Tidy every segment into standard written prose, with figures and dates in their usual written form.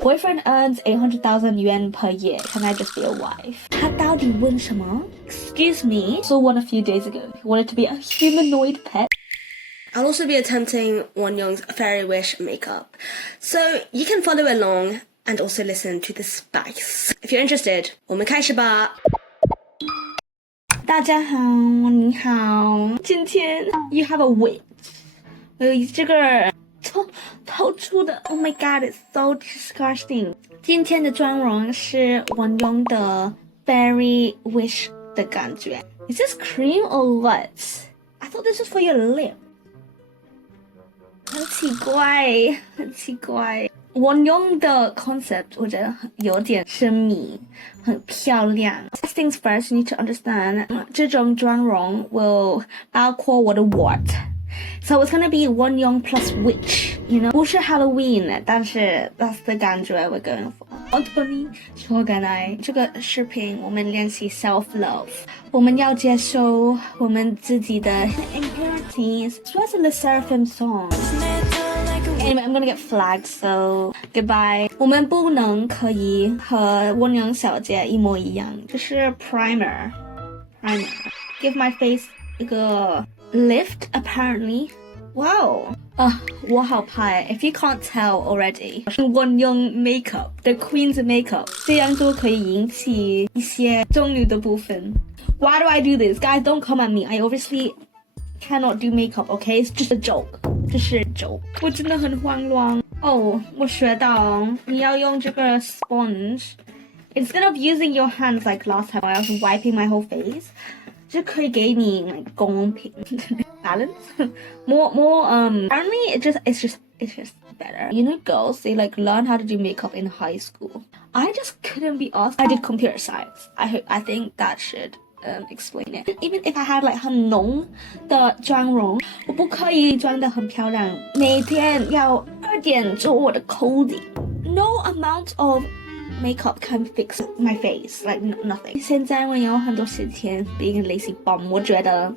Boyfriend earns 800,000 yuan per year. Can I just be a wife? 他到底问什么 Excuse me. Saw one a few days ago. He wanted to be a humanoid pet. I'll also be attempting Wonyoung's Fairy Wish makeup, so you can follow along and also listen to the spice. If you're interested, 我们开始吧。大家好，你好。今天 you have a witch. 我有这个透出的 Oh my god, it's so disgusting. 今天的妆容是Wonyoung的 Fairy Wish 的感觉。Is this cream or what? I thought this was for your lip. 很奇怪。Wonyoung的 concept 我觉得有点神秘，很漂亮。First things first, you need to understand 这种妆容 will 包括我的 what. So it's gonna be Wonyoung plus witch, you know? 不是 Halloween, 但是 that's the 感觉 we're going for. 说刚才这个视频我们练习 self love. 我们要接受我们自己的 impurities. It's also the Seraphim song. Anyway, I'm gonna get flagged, so goodbye. 我们不能可以和Wonyoung小姐一模一样，这是 primer. Give my face 一个 lift apparently. Wow. 我好怕 If you can't tell already, Wonyoung makeup, the queen's makeup. 这样就可以引起一些中女的部分。Why do I do this? Guys, don't come at me. I obviously cannot do makeup, okay? It's just a joke. 这是 joke. 我真的很慌乱。我学到你要用这个 sponge. Instead of using your hands like last time, I was wiping my whole face. 这可以给你 like 公平 balance. More apparently it's just better. You know, girls, they like learn how to do makeup in high school. I just couldn't be asked. I did computer science. I think that should explain it. Even if I had like 很浓的妆容，我不可以装得很漂亮，每天要2点做我的 coding. No amount of makeup can fix my face, like nothing. 现在我有很多时间 being a lazy bum. 我觉得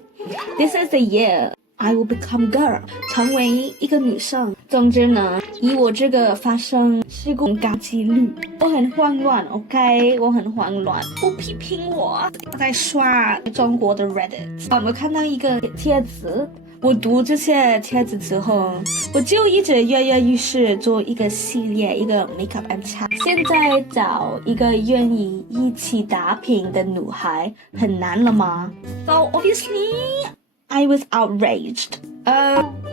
this is the year I will become girl. 成为一个女生。总之呢，以我这个发生事故高几率，我很慌乱 ，OK， 我很慌乱。不批评我，在刷中国的 Reddit， 我看到一个帖子。我读这些帖子之后，我就一直跃跃欲试做一个系列，一个 makeup and chat。现在找一个愿意一起打拼的女孩很难了吗 ？So obviously, I was outraged.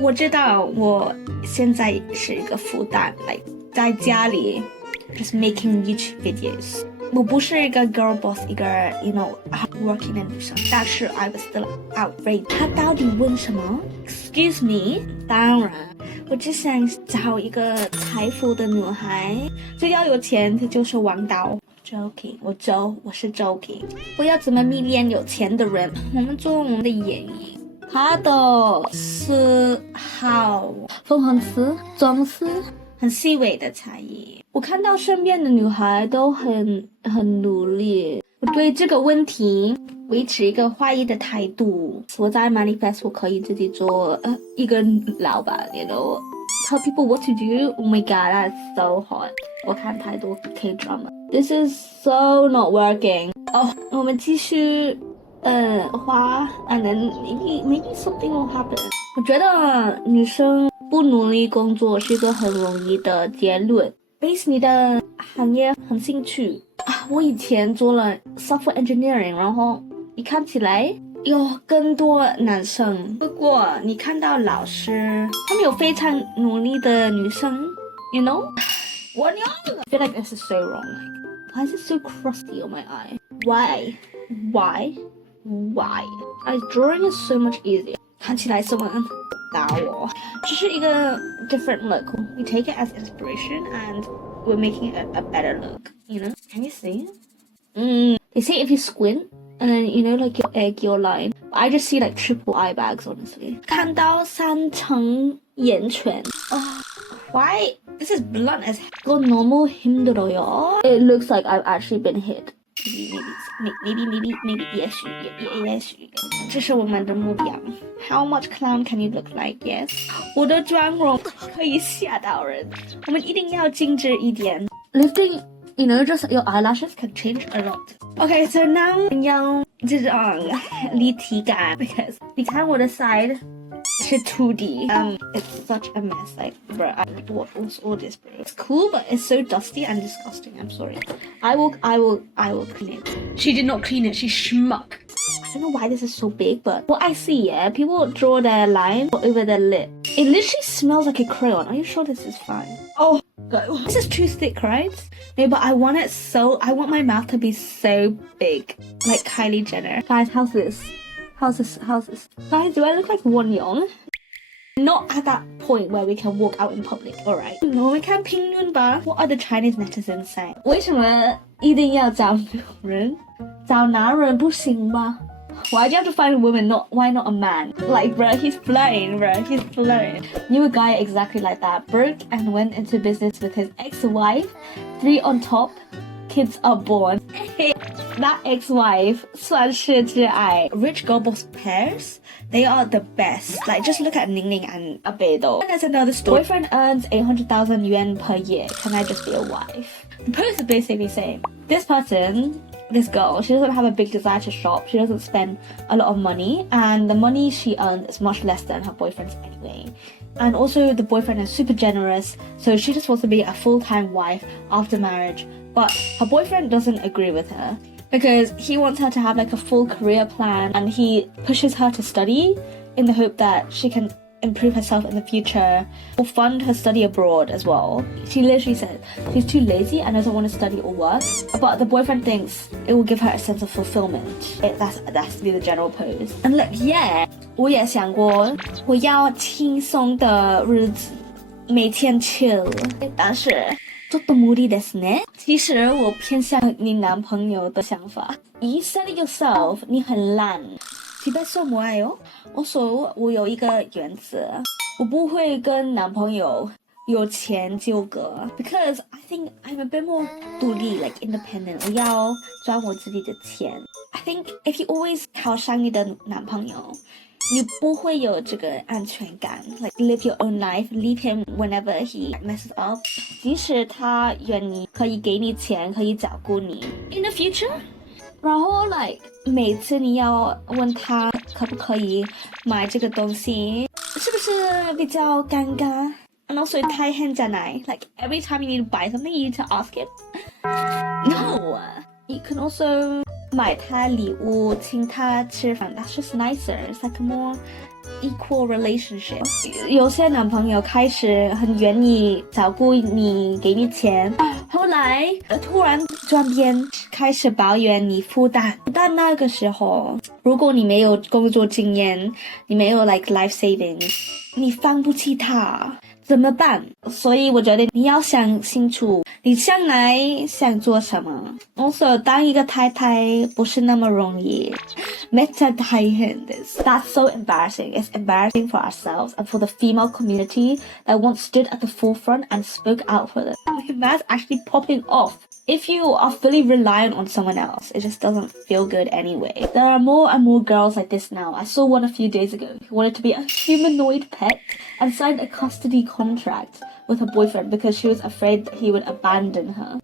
我知道我现在是一个负担 ，like 在家里 just making YouTube videos。我不是一个 girl boss， 一个 you know working 的女生，但是 I was still outraged。他到底问什么 ？Excuse me？ 当然，我只想找一个财富的女孩，只要有钱，这就是王道。Joking， 我是 joking。我要怎么迷恋有钱的人？我们做我们的演绎。他的嗜好，凤凰丝、装饰，很细微的差异。我看到身边的女孩都很努力，我对这个问题维持一个怀疑的态度。我在 manifest 我可以自己做一个老板 ，you know, tell people what to do. Oh my god, that's so hot. 我看太多 K drama. This is so not working. 我们继续花 and then maybe something will happen. 我觉得女生不努力工作是一个很容易的结论。base 你的行业很兴趣我以前做了 software engineering， 然后你看起来有更多男生。不过你看到老师，他们有非常努力的女生 ，you know? Wonyoung! I feel like this is so wrong. Like, why is it so crusty on my eye? Why? Drawing is so much easier. 看起来someone打我，这是一个 different look. We take it as inspiration and we're making it a better look. You know? Can you see? They say if you squint and then you know like your egg, your line. I just see like triple eye bags honestly. 看到3层眼圈 Why? This is blunt as hell. 이거 너무 힘들어요. It looks like I've actually been hit. Maybe yes. 这是我们的目标。How much clown can you look like? Yes. 我的妆容可以吓到人，我们一定要精致一点。lifting, just your eyelashes can change a lot. Okay, so now 要这种立体感 because 你看我的 side 是 2D. It's such a mess. Like, bro, what was all this, bro? It's cool, but it's so dusty and disgusting. I'm sorry. I will clean it. She did not clean it. She schmuck. I don't know why this is so big, but what I see, people draw their line over their lip. It literally smells like a crayon. Are you sure this is fine? Oh, God. This is too thick, right? No, but I want my mouth to be so big, like Kylie Jenner. Guys, how's this? How's this? Guys, do I look like Wonyoung? Not at that point where we can walk out in public, alright? No, we can't 评论吧? What are the Chinese netizens saying? 为什么一定要找人？找男人不行吗？ Why do you have to find a woman? Why not a man? Like, bro, he's flirting, Knew a guy exactly like that. Broke and went into business with his ex-wife. 3 on top. Kids are born. That ex-wife 算是挚爱. Rich girl boss pairs, they are the best. Like, just look at Ning Ning and Abedo. There's another story. Boyfriend earns 800,000 yuan per year. Can I just be a wife? The post is basically saying, this girl, she doesn't have a big desire to shop. She doesn't spend a lot of money, and the money she earns is much less than her boyfriend's anyway. And also, the boyfriend is super generous, so she just wants to be a full-time wife after marriage. But her boyfriend doesn't agree with her because he wants her to have like a full career plan, and he pushes her to study in the hope that she can improve herself in the future or fund her study abroad as well. She literally said she's too lazy and doesn't want to study or work, but the boyfriend thinks it will give her a sense of fulfillment. That's to be the general pose. And look, yeah, 我也想过我要轻松的日子，每天 chill， 但是ちょっと無理ですね。其实我偏向你男朋友的想法。You said it yourself， 你很懒。집에서 뭐해요? Also, 我有一个原则，我不会跟男朋友有钱纠葛 because I think I'm a bit more 独立 like independent. 我要赚我自己的钱。I think if you always 靠上你的男朋友，你不会有这个安全感 like live your own life, leave him whenever he messes up. 即使他愿意可以给你钱，可以照顾你 in the future. 然后 like 每次你要问他可不可以买这个东西，是不是比较尴尬 and also 太很在哪 like every time you need to buy something you need to ask him. No, you can also 买他礼物请他吃饭 that's just nicer. It's like a more equal relationship. 有些男朋友开始很愿意照顾你，给你钱，后来突然转变，开始抱怨你负担。但那个时候，如果你没有工作经验，你没有 like life savings， 你放不起他，怎么办？所以我觉得你要想清楚，你将来想做什么。Also， 当一个太太不是那么容易。That's so embarrassing. It's embarrassing for ourselves and for the female community that once stood at the forefront and spoke out for them. That's actually popping off. If you are fully reliant on someone else, it just doesn't feel good anyway. There are more and more girls like this now. I saw one a few days ago who wanted to be a humanoid pet and signed a custody contract with her boyfriend because she was afraid that he would abandon her.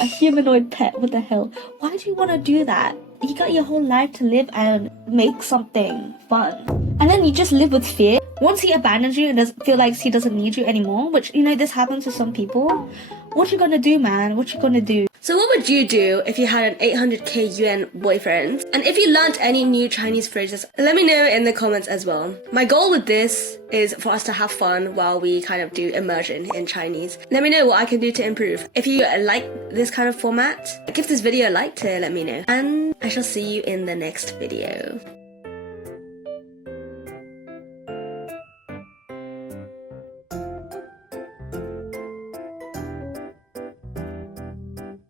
A humanoid pet, what the hell? Why do you want to do that? You got your whole life to live and make something fun. And then you just live with fear. Once he abandons you and doesn't feel like he doesn't need you anymore, which, this happens to some people. What you gonna do, man? What you gonna do? So what would you do if you had an 800k yuan boyfriend? And if you learnt any new Chinese phrases, let me know in the comments as well. My goal with this is for us to have fun while we kind of do immersion in Chinese. Let me know what I can do to improve. If you like this kind of format, give this video a like to let me know. And I shall see you in the next video.